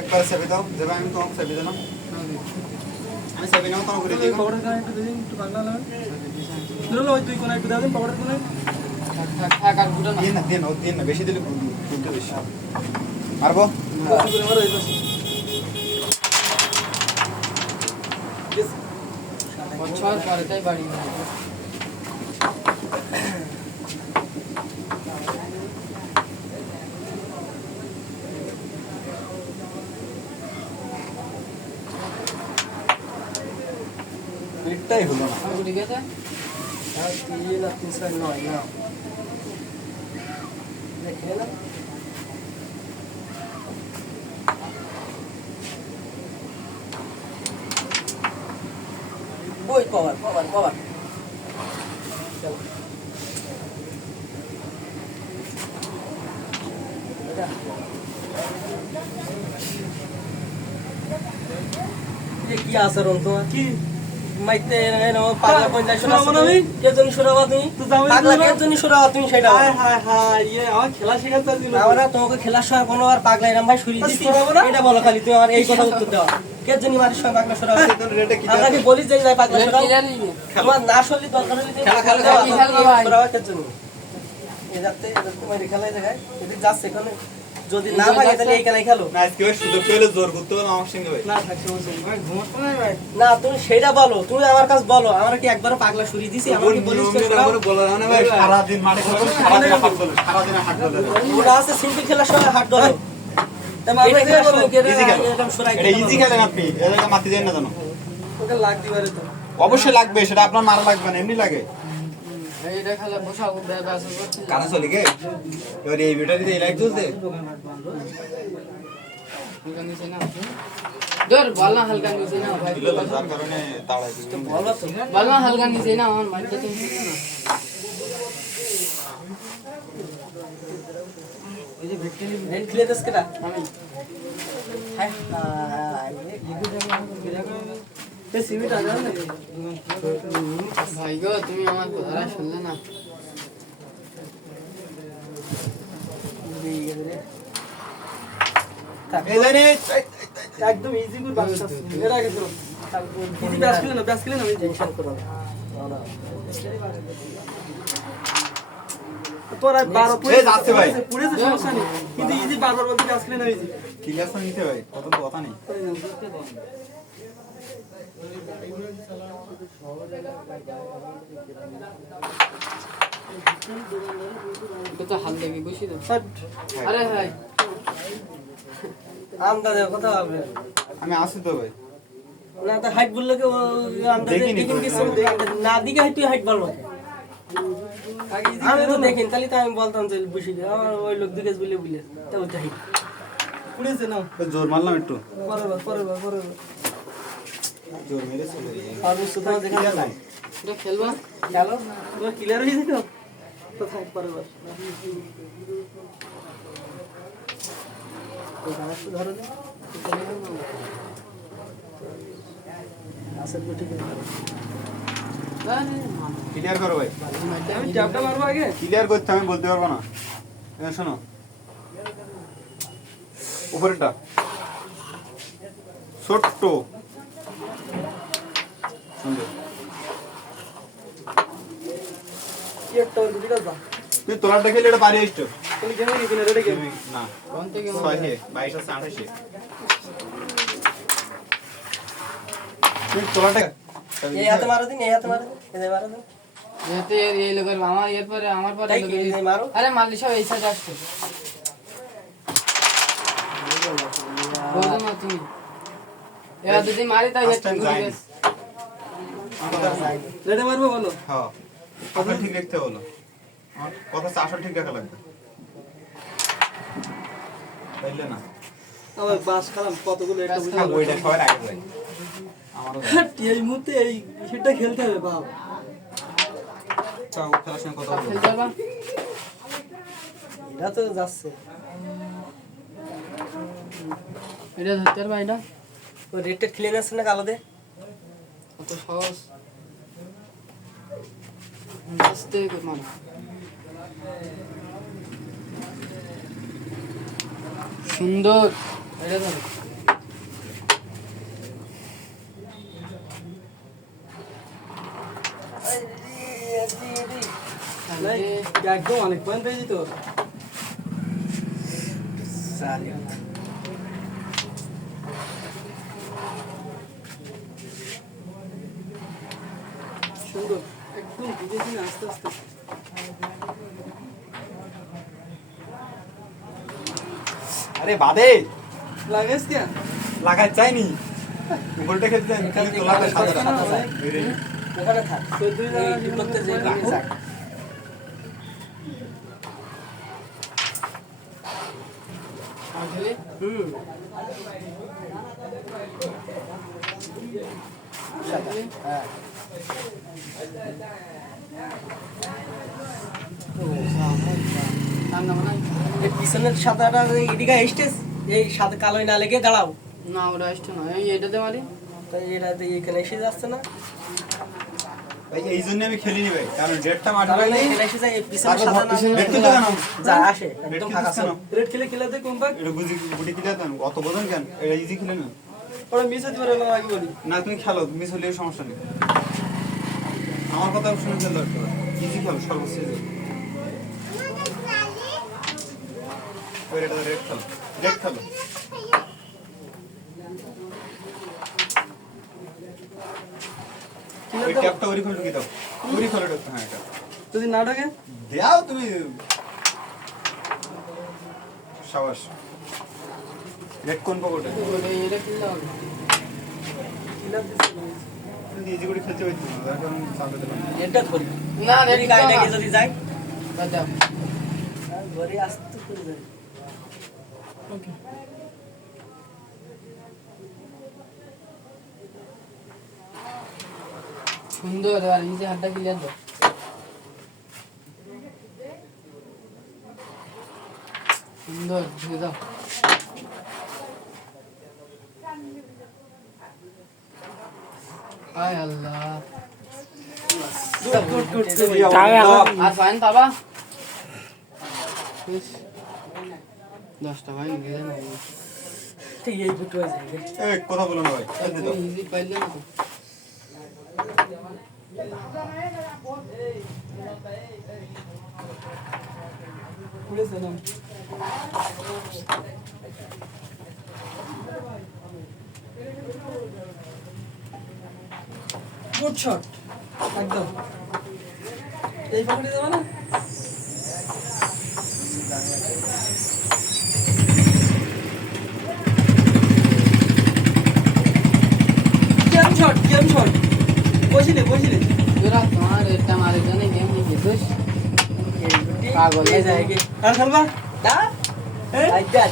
একবার সেভে দাও, যেভাবে আমি তোমাকে সেভে দিলাম। আমি সেভে নাও তোমাকে দিয়ে দিই। পাউডার কানে একটু দিন, একটু পাগলা লাগে। ধরো ওই দুই কোণা একটু দাও দিন পাউডার কোণা। থাক আর গুটা না। দিন না বেশি দিলে গুলতে বেশি। মারবো? বেশি করে মারো এই পাশে। বছর পরে তাই বাড়ি না। পেটটাই হলো না। ঠিক আছে আর 3 আর 3 সাইড নয় না। দেখে না। বই কভার চলো কি আচরণ তোমার কি মাইতে পাগলা পঞ্চাশ কে জন্য সরাবা তুমি পাগলা কে জন্য সরাবা তুমি সেটা আমার খেলা শেখাতে দিল আমরা তোমাকে খেলার সময় কোনো আর পাগলা এরম ভাই শুরি দিছি এটা বলো খালি তুমি আমার এই কথা উত্তর দাও কে জন্য মারের সময় পাগলা সরাবা আমরা কি বলি যে যাই পাগলা সরাবা তোমার না সরলি দরকার হলে সরাবা কে জন্য এই যাতে তোমার খেলায় দেখায় যদি যাচ্ছে এখানে যদি না ভাগে তাহলে এইখানে খেলো না আজকে সুযোগ পেলে জোর করতে হবে আমার সঙ্গে ভাই। না থাকছে বলছেন ভাই ঘুমাতে নাই ভাই না তুমি সেটা বলো তুমি আমার কাছে বলো আমরা কি একবার পাগলা সরিয়ে দিছি আমরা কি বলিস তো বলা না ভাই, সারা দিন মাঠে সারা দিন হাট দলে ওরা আছে সিম্পল খেলার সময় হাট ধরে তেমন আমরা কি বলবো এরকম সরাই এটা ইজি খেলেন আপনি, এটাকে মাতি দেন না জানো। ওটা লাগ দিবারে তো অবশ্যই লাগবে, সেটা আপনার মারা লাগবে না, এমনি লাগে। এইটা খেলা বসাবো ব্যাস করতে কানে চলে গে এবার এই ভিডিওটা দিতে লাইক চলতে হালকা নিচে না দর বালনা হালকা নিচে না ভাই দিল যার কারণে তাড়াই দিতে বলো তো বালনা হালকা নিচে না আমার মাইতে তুমি না ওই যে ভিক্টিম নেট ক্লিয়ারস কেটা আমি হাই তে সিমিট আ যাবে না ভাই গো তুমি আমার কথা শুনলে না এই জানি একদম ইজি করে বাস এর আগে তো ইজি ব্যাস খেলে না আমি টেনশন করব তোরা 12 এই যাচ্ছে ভাই। পুরো যে সমস্যা নেই কিন্তু ইজি বারবার বলতে ব্যাস খেলে না ইজি ক্লিয়ার তো নিতে ভাই, কত তো কথা নেই। তো হাল দেখি বুঝি তো আরে ভাই আমদাদে কথা বলবে আমি আসি তো ভাই। না তো হাইট বললে কি আমদাদে দেখিনি দেখিন তো। কিছু না দিকে হাইট তুই হাইট বলবো আমি তো দেখিন তাহলে তো আমি বলতাম যে বুঝি আমার ওই লোক দিকে বলে বলে তো ওটা হাইট পুড়েছে না জোর মারলাম একটু, পরে জোর মেরে চলে গেছে। আর বুঝতে তোমার দেখা যায় নাই এটা খেলবা চলো তোমার ক্লিয়ার হয়ে যাবে তো থাক পরে বস তো গাছ ধরো না আসল ঠিক আছে ক্লিয়ার করো ভাই। আমি চাপটা মারবো আগে ক্লিয়ার করতে আমি বলতে পারবো না। শোনো উপরেরটা ছোট্ট সুন্দর, কি একটা ওই দুটো দাও তুই তোলারটা খেলে এটা পারি আসতো তুমি কেন কি কিনে রেডি গেম না। কোন থেকে 6 22 আছে 28 তুই তোলাটা এই হাতে মারো দিন এই হাতে মারো দিন এই মারো দিন এতে এই লোকের আমার আমার পরে তাই কি এই মারো আরে মারলি সব এই সাইড আসছে বলতো না তুমি এবার যদি মারি তাই First time যায়নি। রেডি মারবো বলো হ্যাঁ কথা ঠিক রাখতে হলো, আমার কথা আসল ঠিক রাখা লাগবে, তাইলে না আমার বাস খালাম কতগুলো একটা বুঝে ওইটা সবার আগে যাই আমারও এই মুহূর্তে এই সেটা খেলতে হবে বাপ চাও খেলার সঙ্গে কথা বলবো। খেলতে পারবা এটা তো যাচ্ছে এটা ধরতে পারবা এটা ওই রেডটা খেলে যাচ্ছে না কালো দে কত সহজ আস্তে করে মার সুন্দর এটা ধর একদম অনেক পয়েন্ট পেয়েছি তো সুন্দর একদম বুঝেছি না আস্তে আস্তে আরে বাদে লাগাইস কে লাগাই চাইনি বলটা খেলতে তোলাতে সাদা ওখানে থাক চৌধুরী করতে যে আসলে হ্যাঁ তার নাম নাই এই পিছনের সাদাটা এদিকে স্টেজ এই সাদা কালোই না লেগে দাঁড়াও না ওটা আসছে না এই এটাতে মারি তাই এটা এখানে এসে যাচ্ছে না ভাই এই জন্য আমি খেলিনি ভাই কারণ ডেটটা মাঠে কারণ পাইনি এখানে এসে যায় এই পিছনের সাদা না রেড খেলতে কেন যা আসে একদম রেড ফাঁকা খেলতে কেন রেড খেলে খেলে দে কোন ভাগ এটা বুঝি গুটি খেলে দেন অত বোঝেন কেন এটা ইজি খেলে না ওরা মিস হতে পারে না আগে বলি না তুমি খেলো মিস হলেও সমস্যা নেই আমার কথা শুনে খেলে দরকার ইজি খেলো সর্বোচ্চ easy। ওই রেড খেলো রেড খেলো ওই ট্যাপটা ওরি খেলো ঢুকে দাও ওরি খেলো ঢুকতে হ্যাঁ এটা যদি না ঢোকে দাও তুমি সাবাস রেড কোন পকেটে এটা কিনলে হবে তুমি ইজি করে খেলতে হইতো না কারণ চাপে দিলাম এটা ধরি না যদি গাড়ি লাগে যদি যাই বাদাও ধরি আসতে করে যাই ওকে সুন্দর আর এই যে হাতটা ক্লিয়ার দাও সুন্দর ঢুকে দাও হায় আল্লাহ আর ফাইন পাবা 10টা ভাই নিয়ে যান ঠিক এই দুটো হয়ে যায় এই কথা বলো না ভাই খেলতে দাও ইজি পাইলে না তো পুলিশ জানাম গুড শট একদম এই পকেটে যাবে না গেম শট বসিলে তোরা তোমার এটা মারে জানে গেম নিয়ে গেছিস পাগল এই যায় আর খেলবা দা এই